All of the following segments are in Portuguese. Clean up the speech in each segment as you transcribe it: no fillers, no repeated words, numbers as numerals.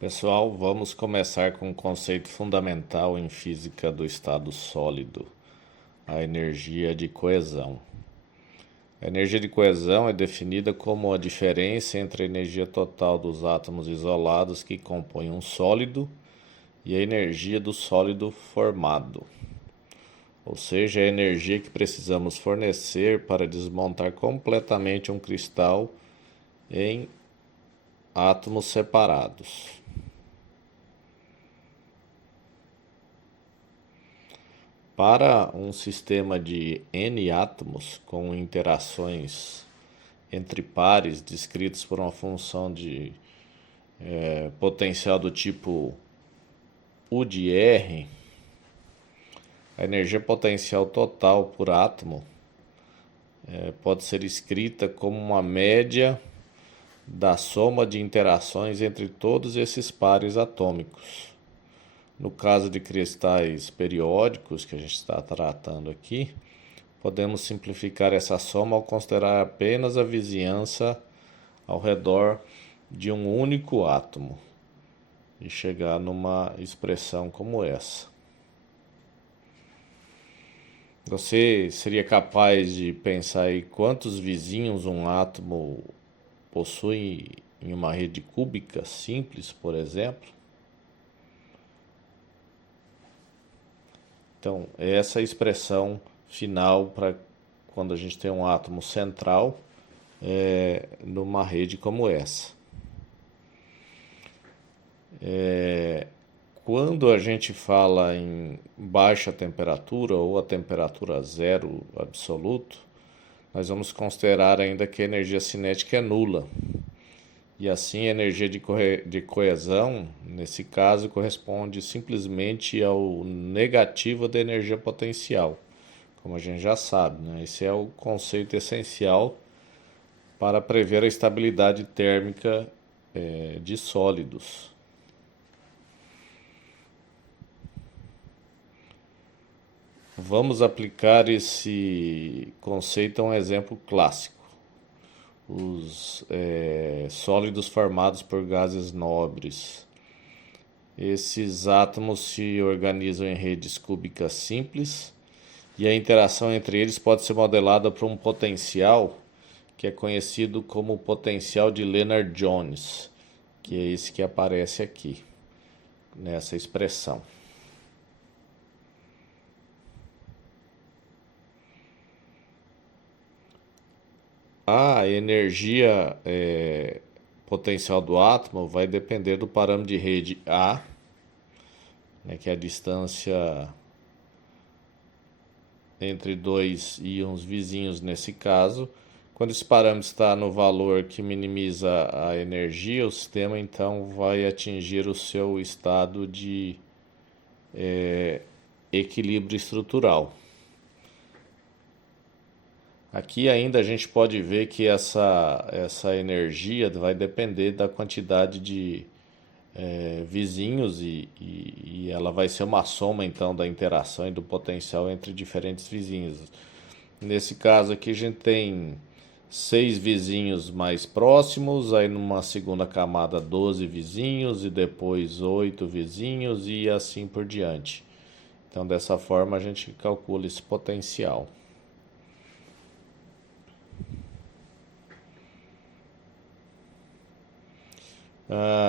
Pessoal, vamos começar com um conceito fundamental em física do estado sólido, a energia de coesão. A energia de coesão é definida como a diferença entre a energia total dos átomos isolados que compõem um sólido e a energia do sólido formado, ou seja, a energia que precisamos fornecer para desmontar completamente um cristal em átomos separados. Para um sistema de N átomos com interações entre pares descritos por uma função de potencial do tipo U de R, a energia potencial total por átomo pode ser escrita como uma média da soma de interações entre todos esses pares atômicos. No caso de cristais periódicos, que a gente está tratando aqui, podemos simplificar essa soma ao considerar apenas a vizinhança ao redor de um único átomo e chegar numa expressão como essa. Você seria capaz de pensar aí quantos vizinhos um átomo possui em uma rede cúbica simples, por exemplo? Então, essa é a expressão final para quando a gente tem um átomo central numa rede como essa. Quando a gente fala em baixa temperatura ou a temperatura zero absoluto, nós vamos considerar ainda que a energia cinética é nula. E assim a energia de coesão, nesse caso, corresponde simplesmente ao negativo da energia potencial, como a gente já sabe, né? Esse é o conceito essencial para prever a estabilidade térmica de sólidos. Vamos aplicar esse conceito a um exemplo clássico. Os sólidos formados por gases nobres. Esses átomos se organizam em redes cúbicas simples e a interação entre eles pode ser modelada por um potencial que é conhecido como potencial de Lennard-Jones, que é esse que aparece aqui, nessa expressão. A energia potencial do átomo vai depender do parâmetro de rede A, né, que é a distância entre dois íons vizinhos nesse caso. Quando esse parâmetro está no valor que minimiza a energia, o sistema então vai atingir o seu estado de equilíbrio estrutural. Aqui ainda a gente pode ver que essa energia vai depender da quantidade de vizinhos e ela vai ser uma soma então da interação e do potencial entre diferentes vizinhos. Nesse caso aqui a gente tem 6 vizinhos mais próximos, aí numa segunda camada 12 vizinhos e depois 8 vizinhos e assim por diante. Então dessa forma a gente calcula esse potencial.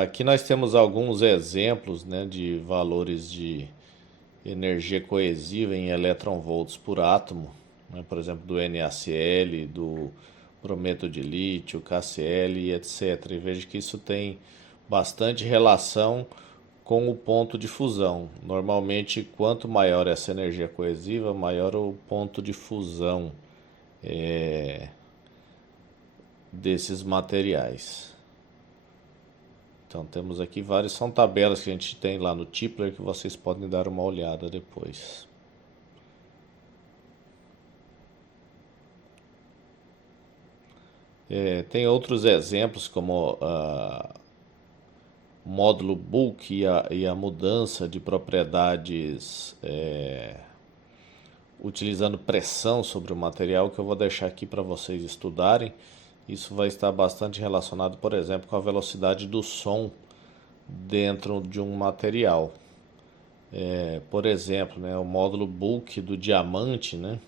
Aqui nós temos alguns exemplos, né, de valores de energia coesiva em eletronvolts por átomo, né, por exemplo, do NaCl, do brometo de lítio, KCl e etc. E veja que isso tem bastante relação com o ponto de fusão. Normalmente, quanto maior essa energia coesiva, maior o ponto de fusão desses materiais. Então temos aqui várias, são tabelas que a gente tem lá no Tipler que vocês podem dar uma olhada depois. Tem outros exemplos como o módulo bulk e a mudança de propriedades utilizando pressão sobre o material, que eu vou deixar aqui para vocês estudarem. Isso vai estar bastante relacionado, por exemplo, com a velocidade do som dentro de um material. Por exemplo, né, o módulo bulk do diamante, né,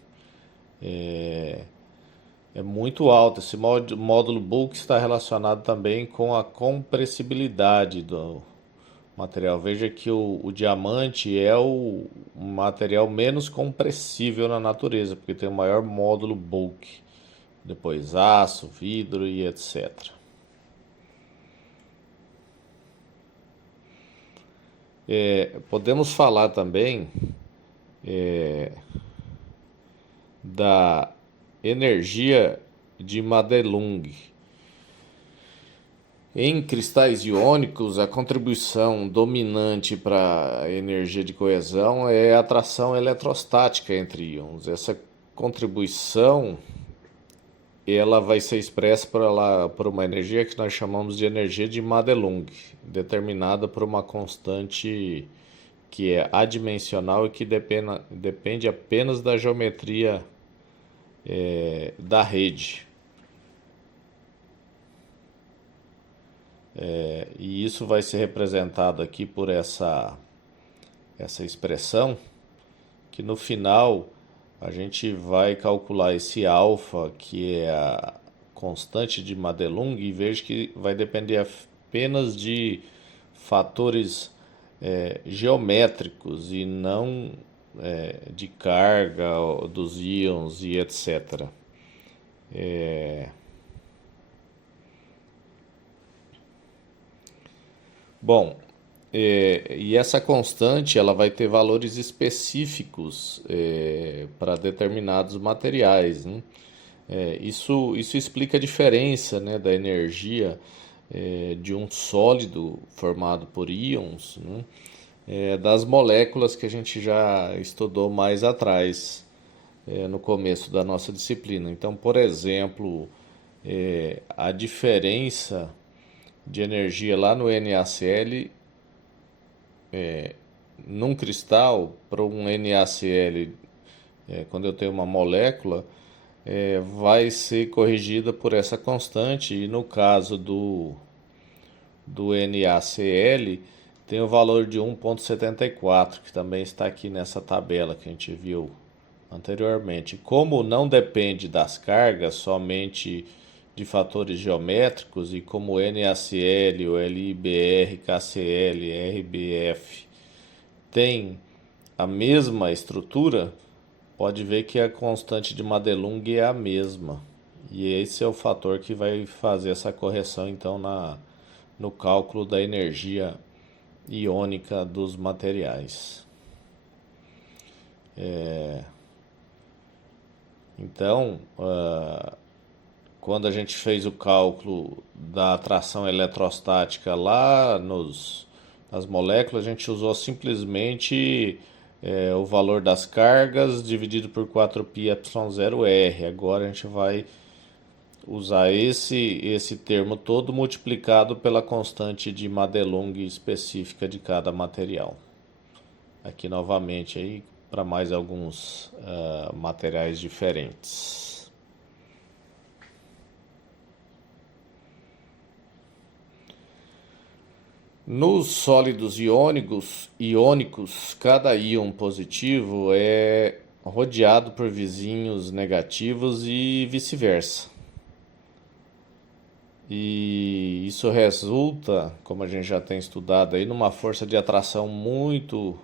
é muito alto. Esse módulo bulk está relacionado também com a compressibilidade do material. Veja que o diamante é o material menos compressível na natureza, porque tem o maior módulo bulk. Depois aço, vidro e etc. Podemos falar também da energia de Madelung. Em cristais iônicos, a contribuição dominante para a energia de coesão é a atração eletrostática entre íons. Essa contribuição ela vai ser expressa por uma energia que nós chamamos de energia de Madelung, determinada por uma constante que é adimensional e que depende apenas da geometria da rede. E isso vai ser representado aqui por essa expressão, que no final a gente vai calcular esse alfa, que é a constante de Madelung, e veja que vai depender apenas de fatores geométricos e não de carga dos íons e etc. Bom, e essa constante ela vai ter valores específicos para determinados materiais, né? Isso explica a diferença, né, da energia de um sólido formado por íons, né, das moléculas que a gente já estudou mais atrás, no começo da nossa disciplina. Então, por exemplo, a diferença de energia lá no NaCl num cristal para um NaCl, quando eu tenho uma molécula, vai ser corrigida por essa constante, e no caso do NaCl tem o valor de 1,74, que também está aqui nessa tabela que a gente viu anteriormente. Como não depende das cargas, somente de fatores geométricos, e como NaCl, o LiBr, KCl, RBF tem a mesma estrutura, pode ver que a constante de Madelung é a mesma. E esse é o fator que vai fazer essa correção então no cálculo da energia iônica dos materiais. Então, quando a gente fez o cálculo da atração eletrostática lá nas moléculas, a gente usou simplesmente o valor das cargas dividido por 4πε0r. Agora a gente vai usar esse termo todo multiplicado pela constante de Madelung específica de cada material. Aqui novamente aí para mais alguns materiais diferentes. Nos sólidos iônicos, cada íon positivo é rodeado por vizinhos negativos e vice-versa. E isso resulta, como a gente já tem estudado aí, numa força de atração muito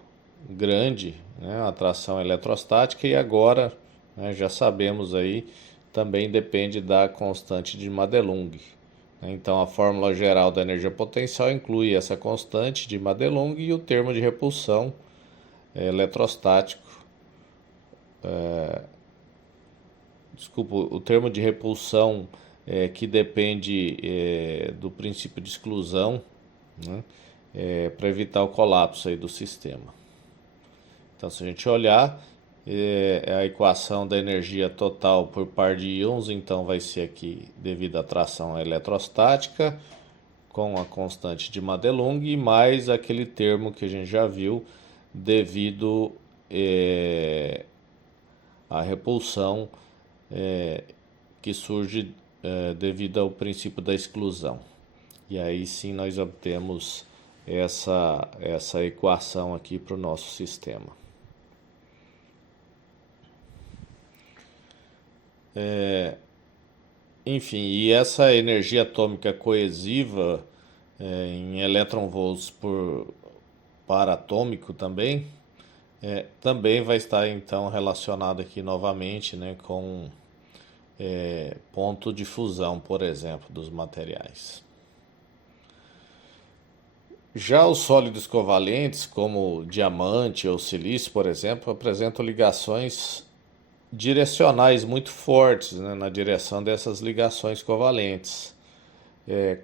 grande, né? Atração eletrostática, e agora, né, já sabemos aí, também depende da constante de Madelung. Então, a fórmula geral da energia potencial inclui essa constante de Madelung e o termo de repulsão eletrostático. Desculpa, o termo de repulsão que depende do princípio de exclusão, né, para evitar o colapso aí do sistema. Então, se a gente olhar a equação da energia total por par de íons, então vai ser aqui devido à atração eletrostática com a constante de Madelung mais aquele termo que a gente já viu devido à repulsão que surge devido ao princípio da exclusão. E aí sim nós obtemos essa equação aqui para o nosso sistema. Enfim, e essa energia atômica coesiva em elétron-volts por par atômico também, também vai estar então relacionado aqui novamente, né, com ponto de fusão, por exemplo, dos materiais. Já os sólidos covalentes, como diamante ou silício, por exemplo, apresentam ligações direcionais muito fortes, né, na direção dessas ligações covalentes.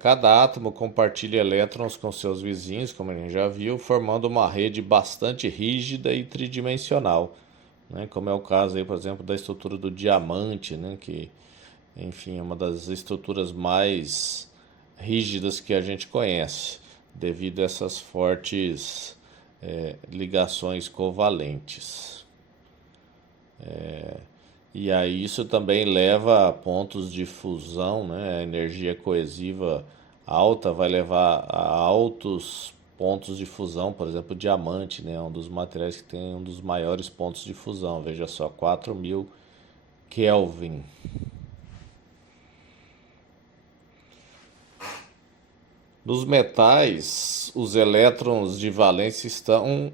Cada átomo compartilha elétrons com seus vizinhos, como a gente já viu, formando uma rede bastante rígida e tridimensional, né, como é o caso aí, por exemplo, da estrutura do diamante, né, que, enfim, é uma das estruturas mais rígidas que a gente conhece, devido a essas fortes ligações covalentes. E aí isso também leva a pontos de fusão, né? A energia coesiva alta vai levar a altos pontos de fusão, por exemplo, o diamante, né? É um dos materiais que tem um dos maiores pontos de fusão, veja só, 4.000 Kelvin. Nos metais, os elétrons de valência estão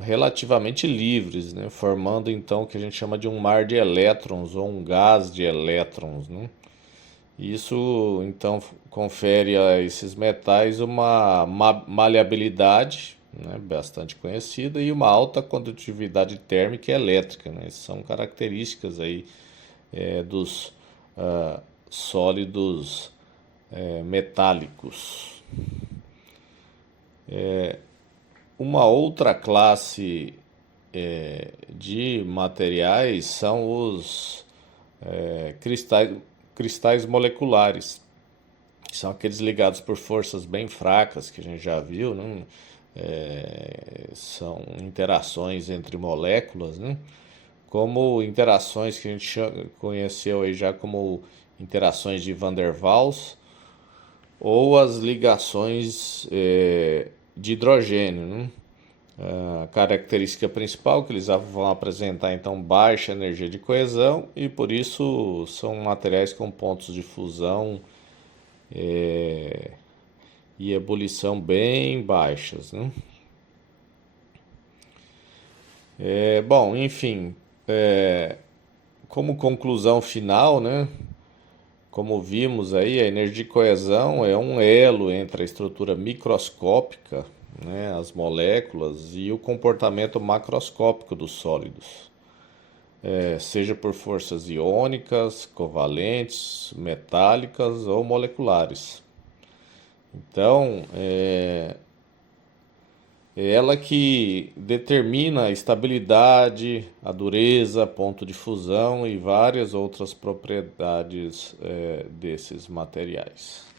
relativamente livres, né? Formando então o que a gente chama de um mar de elétrons ou um gás de elétrons, né? Isso então confere a esses metais uma maleabilidade, né, bastante conhecida, e uma alta condutividade térmica e elétrica, né? São características aí dos sólidos metálicos. Uma outra classe de materiais são os cristais moleculares, que são aqueles ligados por forças bem fracas, que a gente já viu, né? São interações entre moléculas, né? Como interações que a gente conheceu aí já como interações de Van der Waals, ou as ligações de hidrogênio, né? A característica principal é que eles vão apresentar então baixa energia de coesão e por isso são materiais com pontos de fusão e ebulição bem baixas, né? Bom, enfim, como conclusão final, né? Como vimos aí, a energia de coesão é um elo entre a estrutura microscópica, né, as moléculas, e o comportamento macroscópico dos sólidos, seja por forças iônicas, covalentes, metálicas ou moleculares. Então, é ela que determina a estabilidade, a dureza, ponto de fusão e várias outras propriedades desses materiais.